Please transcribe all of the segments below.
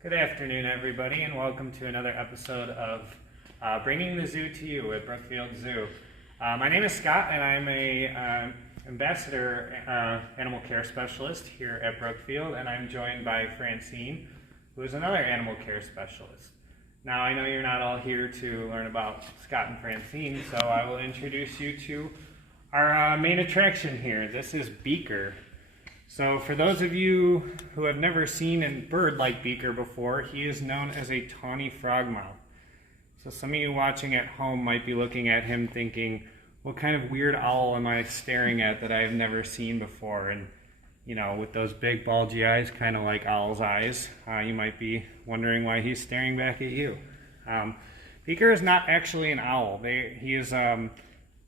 Good afternoon, everybody, and welcome to another episode of Bringing the Zoo to You at Brookfield Zoo. My name is Scott, and I'm a ambassador animal care specialist here at Brookfield, and I'm joined by Francine, who is another animal care specialist. Now, I know you're not all here to learn about Scott and Francine, so I will introduce you to our main attraction here. This is Beaker. So for those of you who have never seen a bird like Beaker before, he is known as a Tawny Frogmouth. So some of you watching at home might be looking at him thinking, what kind of weird owl am I staring at that I have never seen before? And you know, with those big bulgy eyes, kind of like owl's eyes, you might be wondering why he's staring back at you. Beaker is not actually an owl. He is,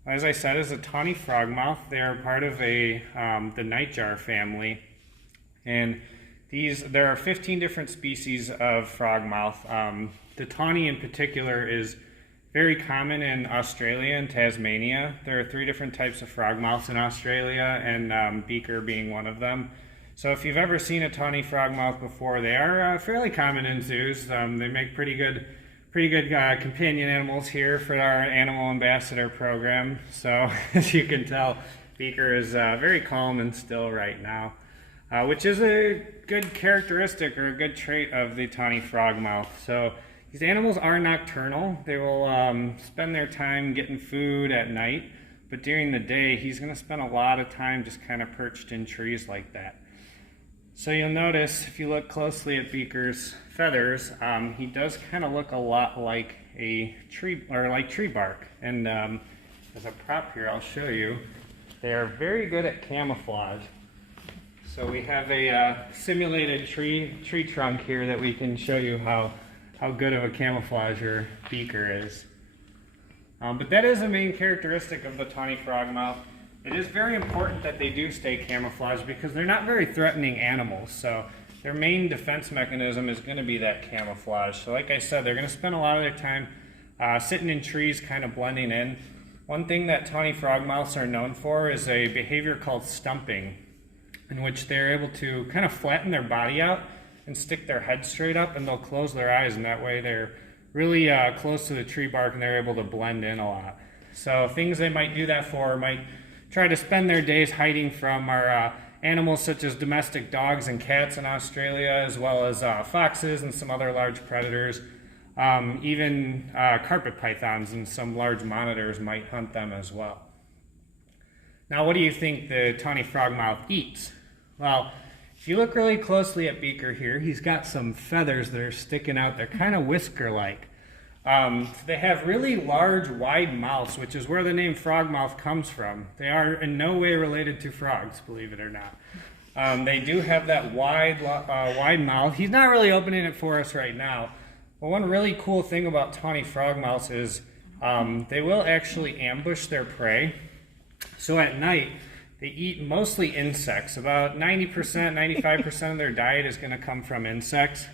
as I said, is a Tawny Frogmouth. They are part of the nightjar family, and there are 15 different species of frogmouth. The tawny in particular is very common in Australia and Tasmania. There are 3 different types of frogmouths in Australia, and Beaker being one of them. So if you've ever seen a Tawny Frogmouth before, they are fairly common in zoos. They make pretty good companion animals here for our animal ambassador program. So as you can tell, Beaker is very calm and still right now, which is a good characteristic or a good trait of the Tawny Frogmouth. So these animals are nocturnal. They will spend their time getting food at night, but during the day he's going to spend a lot of time just kind of perched in trees like that. So you'll notice, if you look closely at Beaker's feathers, he does kind of look a lot like a tree, or like tree bark. And as a prop here, I'll show you, they are very good at camouflage. So we have a simulated tree trunk here that we can show you how good of a camouflager Beaker is. But that is a main characteristic of the Tawny Frogmouth. It is very important that they do stay camouflaged because they're not very threatening animals. So their main defense mechanism is going to be that camouflage. So like I said, they're going to spend a lot of their time sitting in trees, kind of blending in. One thing that Tawny Frogmouths are known for is a behavior called stumping, in which they're able to kind of flatten their body out and stick their head straight up, and they'll close their eyes, and that way they're really close to the tree bark and they're able to blend in a lot. So things they might do that for might try to spend their days hiding from our animals such as domestic dogs and cats in Australia, as well as foxes and some other large predators. Even carpet pythons and some large monitors might hunt them as well. Now, what do you think the Tawny Frogmouth eats? Well, if you look really closely at Beaker here, he's got some feathers that are sticking out. They're kind of whisker-like. They have really large, wide mouths, which is where the name frogmouth comes from. They are in no way related to frogs, believe it or not. They do have that wide mouth. He's not really opening it for us right now. But one really cool thing about Tawny Frogmouths is they will actually ambush their prey. So at night, they eat mostly insects. About 90%, 95% of their diet is going to come from insects.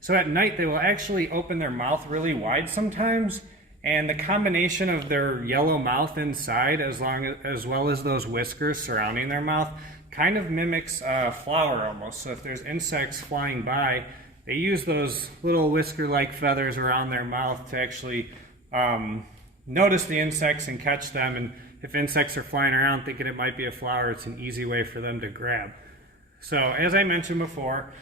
So at night, they will actually open their mouth really wide sometimes, and the combination of their yellow mouth inside as well as those whiskers surrounding their mouth kind of mimics a flower almost. So if there's insects flying by, they use those little whisker-like feathers around their mouth to actually notice the insects and catch them. And if insects are flying around thinking it might be a flower, it's an easy way for them to grab. So as I mentioned before,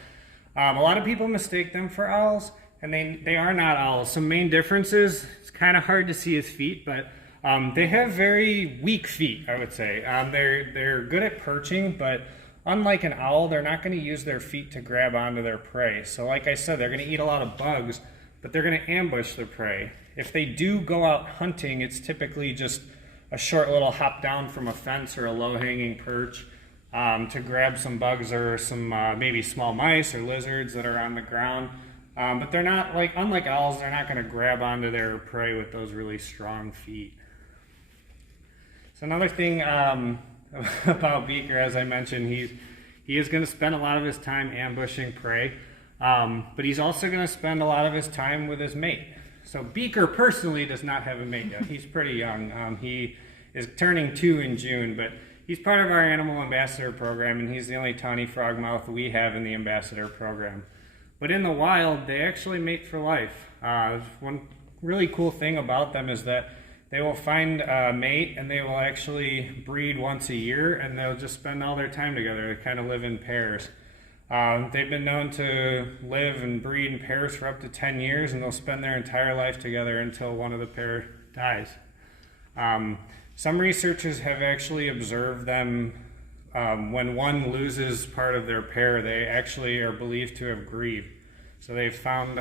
a lot of people mistake them for owls, and they are not owls. Some main differences, it's kind of hard to see his feet, but they have very weak feet, I would say. They're good at perching, but unlike an owl, they're not going to use their feet to grab onto their prey. So like I said, they're going to eat a lot of bugs, but they're going to ambush their prey. If they do go out hunting, it's typically just a short little hop down from a fence or a low-hanging perch to grab some bugs or some maybe small mice or lizards that are on the ground. But they're not, unlike owls, they're not going to grab onto their prey with those really strong feet. So another thing about Beaker, as I mentioned, he is going to spend a lot of his time ambushing prey, but he's also going to spend a lot of his time with his mate. So Beaker personally does not have a mate yet. He's pretty young. He is turning 2 in June, but he's part of our Animal Ambassador program, and he's the only Tawny Frogmouth we have in the Ambassador program. But in the wild, they actually mate for life. One really cool thing about them is that they will find a mate and they will actually breed once a year, and they'll just spend all their time together. They kind of live in pairs. They've been known to live and breed in pairs for up to 10 years, and they'll spend their entire life together until one of the pair dies. Some researchers have actually observed them when one loses part of their pair, they actually are believed to have grieved. So they've found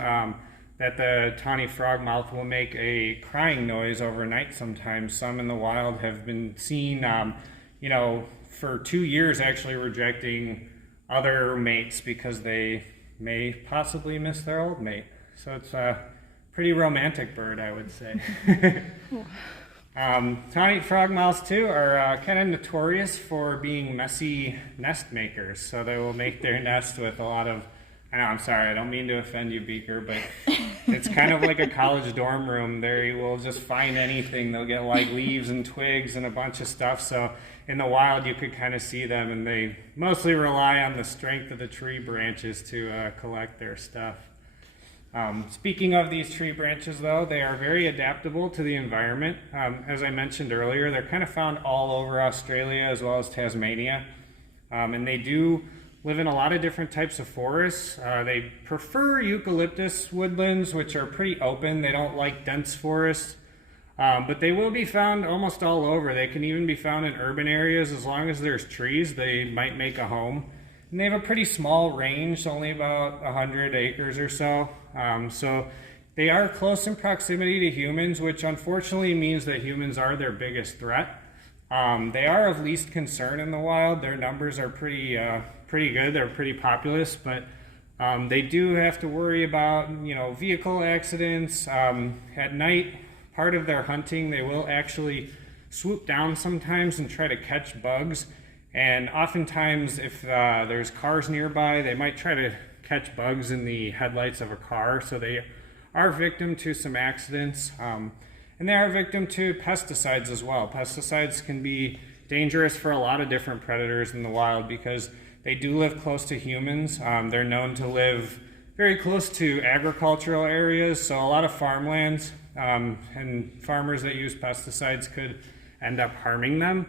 that the Tawny Frogmouth will make a crying noise overnight sometimes. Some in the wild have been seen, for 2 years actually rejecting other mates because they may possibly miss their old mate. So it's a pretty romantic bird, I would say. Tawny frogmouths too are kind of notorious for being messy nest makers. So they will make their nest with a lot of, I'm sorry, I don't mean to offend you, Beaker, but it's kind of like a college dorm room. They will just find anything. They'll get like leaves and twigs and a bunch of stuff. So in the wild, you could kind of see them, and they mostly rely on the strength of the tree branches to collect their stuff. Speaking of these tree branches, though, they are very adaptable to the environment. As I mentioned earlier, they're kind of found all over Australia as well as Tasmania, and they do live in a lot of different types of forests. They prefer eucalyptus woodlands, which are pretty open. They don't like dense forests, but they will be found almost all over. They can even be found in urban areas. As long as there's trees, they might make a home. And they have a pretty small range, only about 100 acres or so. So they are close in proximity to humans, which unfortunately means that humans are their biggest threat. They are of least concern in the wild. Their numbers are pretty good. They're pretty populous, but they do have to worry about vehicle accidents. At night, part of their hunting, they will actually swoop down sometimes and try to catch bugs. And oftentimes, if there's cars nearby, they might try to catch bugs in the headlights of a car. So they are victim to some accidents. And they are victim to pesticides as well. Pesticides can be dangerous for a lot of different predators in the wild because they do live close to humans. They're known to live very close to agricultural areas, so a lot of farmlands and farmers that use pesticides could end up harming them.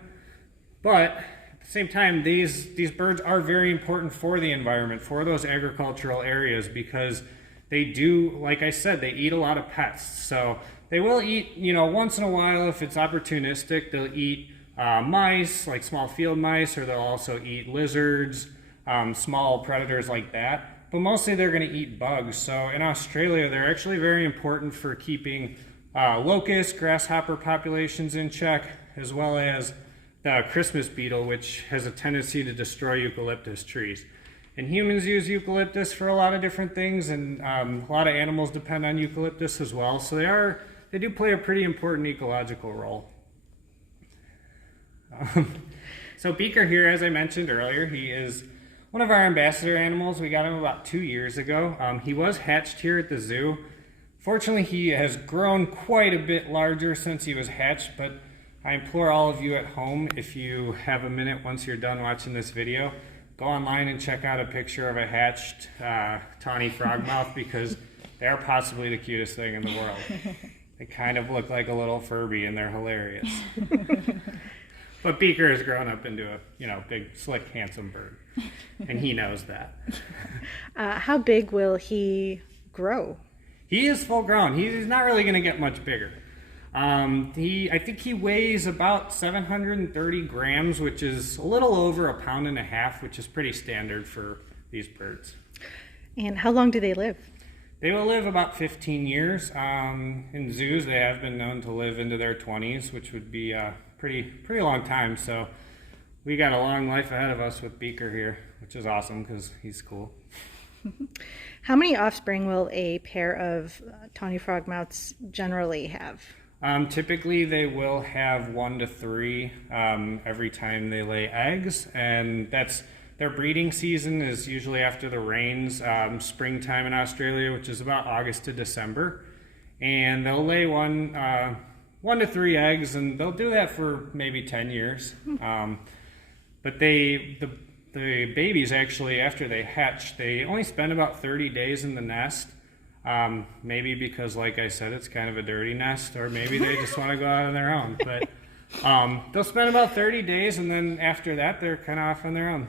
But at the same time, these birds are very important for the environment, for those agricultural areas, because they do, like I said, they eat a lot of pests. So they will eat, once in a while, if it's opportunistic, they'll eat mice, like small field mice, or they'll also eat lizards, small predators like that. But mostly they're going to eat bugs. So in Australia, they're actually very important for keeping locust, grasshopper populations in check, as well as the Christmas beetle, which has a tendency to destroy eucalyptus trees. And humans use eucalyptus for a lot of different things, and a lot of animals depend on eucalyptus as well. So they do play a pretty important ecological role. So Beaker here, as I mentioned earlier, he is one of our ambassador animals. We got him about 2 years ago. He was hatched here at the zoo. Fortunately, he has grown quite a bit larger since he was hatched, but I implore all of you at home, if you have a minute once you're done watching this video, go online and check out a picture of a hatched Tawny Frogmouth, because they're possibly the cutest thing in the world. They kind of look like a little Furby, and they're hilarious. But Beaker has grown up into a big, slick, handsome bird, and he knows that. How big will he grow? He is full grown. He's not really going to get much bigger. I think he weighs about 730 grams, which is a little over 1.5 pounds, which is pretty standard for these birds. And how long do they live? They will live about 15 years. In zoos, they have been known to live into their 20s, which would be a pretty long time. So we got a long life ahead of us with Beaker here, which is awesome because he's cool. How many offspring will a pair of Tawny Frogmouths generally have? Typically, they will have 1 to 3 every time they lay eggs, and their breeding season is usually after the rains, springtime in Australia, which is about August to December, and they'll lay 1 to 3 eggs, and they'll do that for maybe 10 years. But the the babies actually, after they hatch, they only spend about 30 days in the nest. Maybe because, like I said, it's kind of a dirty nest, or maybe they just want to go out on their own. But they'll spend about 30 days, and then after that, they're kind of off on their own.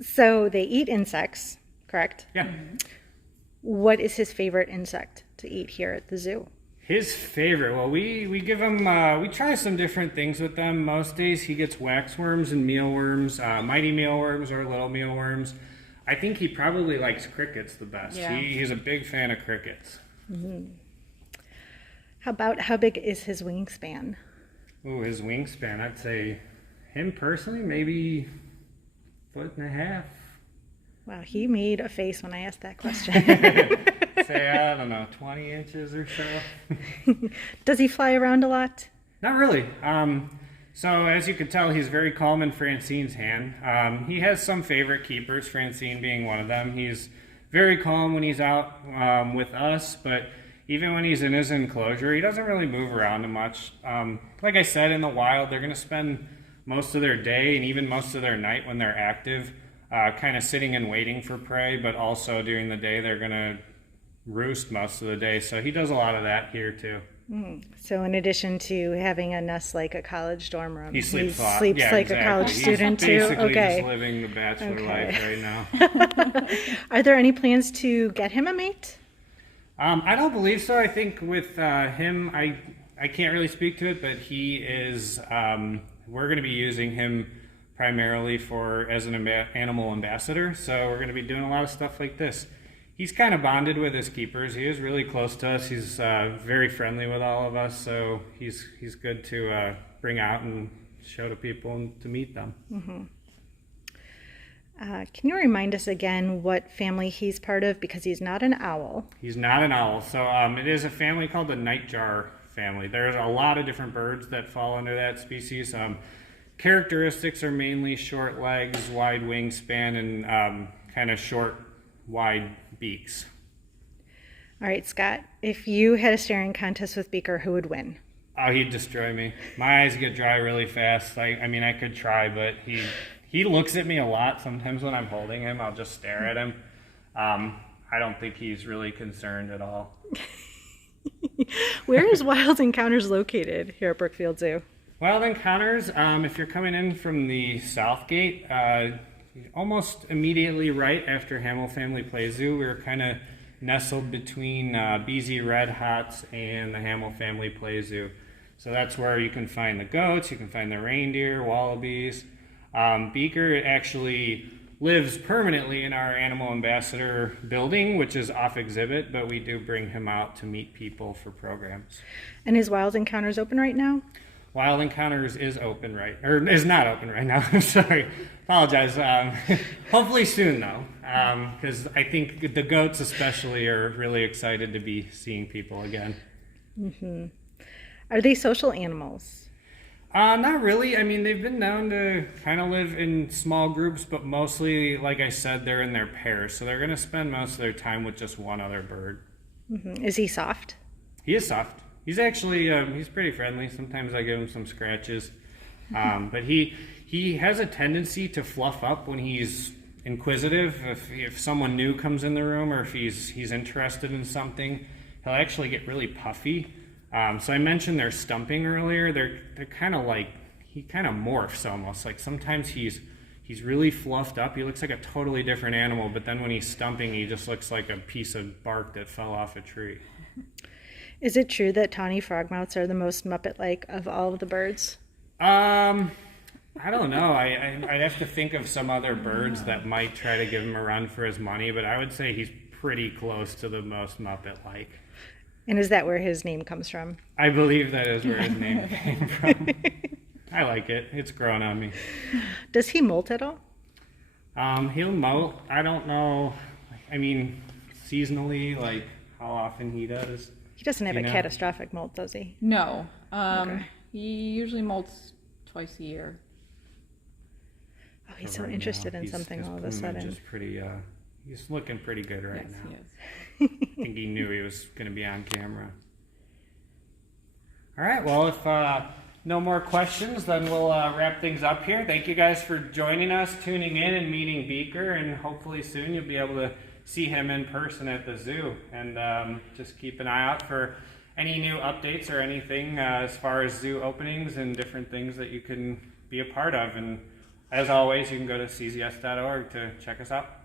So they eat insects, correct? Yeah. What is his favorite insect to eat here at the zoo? His favorite, well, we give him, we try some different things with them. Most days he gets waxworms and mealworms, mighty mealworms or little mealworms. I think he probably likes crickets the best. Yeah. He's a big fan of crickets. How big is his wingspan? Ooh, his wingspan, I'd say him personally, maybe 1.5 feet. Wow, he made a face when I asked that question. Say, I don't know, 20 inches or so. Does he fly around a lot? Not really. So as you can tell, he's very calm in Francine's hand. He has some favorite keepers, Francine being one of them. He's very calm when he's out with us, but even when he's in his enclosure, he doesn't really move around much. Like I said, in the wild, they're going to spend most of their day and even most of their night when they're active, kind of sitting and waiting for prey, but also during the day they're going to roost most of the day. So he does a lot of that here too. So in addition to having a nest like a college dorm room, He sleeps a lot. sleeps Yeah, like exactly. a college He's student too? basically Okay. just living the bachelor Okay. life right now. Are there any plans to get him a mate? I don't believe so. I think with him, I can't really speak to it, but he is, we're going to be using him primarily as an animal ambassador. So we're going to be doing a lot of stuff like this. He's kind of bonded with his keepers. He is really close to us. He's very friendly with all of us. So he's good to bring out and show to people and to meet them. Can you remind us again what family he's part of? Because he's not an owl. He's not an owl. So it is a family called the nightjar family. There's a lot of different birds that fall under that species. Characteristics are mainly short legs, wide wingspan, and kind of short, wide beaks. All right, Scott, if you had a staring contest with Beaker, who would win? Oh, he'd destroy me. My eyes get dry really fast. I mean, I could try, but he looks at me a lot. Sometimes when I'm holding him, I'll just stare at him. I don't think he's really concerned at all. Where is Wild Encounters located here at Brookfield Zoo? Wild Encounters, if you're coming in from the south gate, almost immediately right after Hamill Family Play Zoo, we were kind of nestled between BZ Red Hots and the Hamill Family Play Zoo. So that's where you can find the goats, you can find the reindeer, wallabies. Beaker actually lives permanently in our Animal Ambassador building, which is off exhibit, but we do bring him out to meet people for programs. And is Wild Encounters open right now? Wild Encounters is open is not open right now. I'm sorry. Apologize. Hopefully soon though, because I think the goats especially are really excited to be seeing people again. Are they social animals? Not really. I mean, they've been known to kind of live in small groups, but mostly, like I said, they're in their pairs. So they're going to spend most of their time with just one other bird. Is he soft? He is soft. He's actually, he's pretty friendly. Sometimes I give him some scratches. But he has a tendency to fluff up when he's inquisitive. If someone new comes in the room or if he's interested in something, he'll actually get really puffy. So I mentioned their stumping earlier. They're kind of like, he kind of morphs almost. Like sometimes he's really fluffed up. He looks like a totally different animal, but then when he's stumping, he just looks like a piece of bark that fell off a tree. Is it true that Tawny Frogmouths are the most Muppet-like of all of the birds? I don't know. I'd have to think of some other birds that might try to give him a run for his money, but I would say he's pretty close to the most Muppet-like. And is that where his name comes from? I believe that is where his name came from. I like it. It's grown on me. Does he molt at all? He'll molt. I don't know. I mean, seasonally, like how often he does. He doesn't have a catastrophic molt, does he? No. Okay. He usually molts twice a year. Oh, he's But so right interested now, in something his all of a plumage sudden. is pretty, he's looking pretty good right Yes, now. he is. I think he knew he was going to be on camera. All right, well, if no more questions, then we'll wrap things up here. Thank you guys for joining us, tuning in, and meeting Beaker, and hopefully soon you'll be able to see him in person at the zoo. And just keep an eye out for any new updates or anything as far as zoo openings and different things that you can be a part of. And as always, you can go to czs.org to check us out.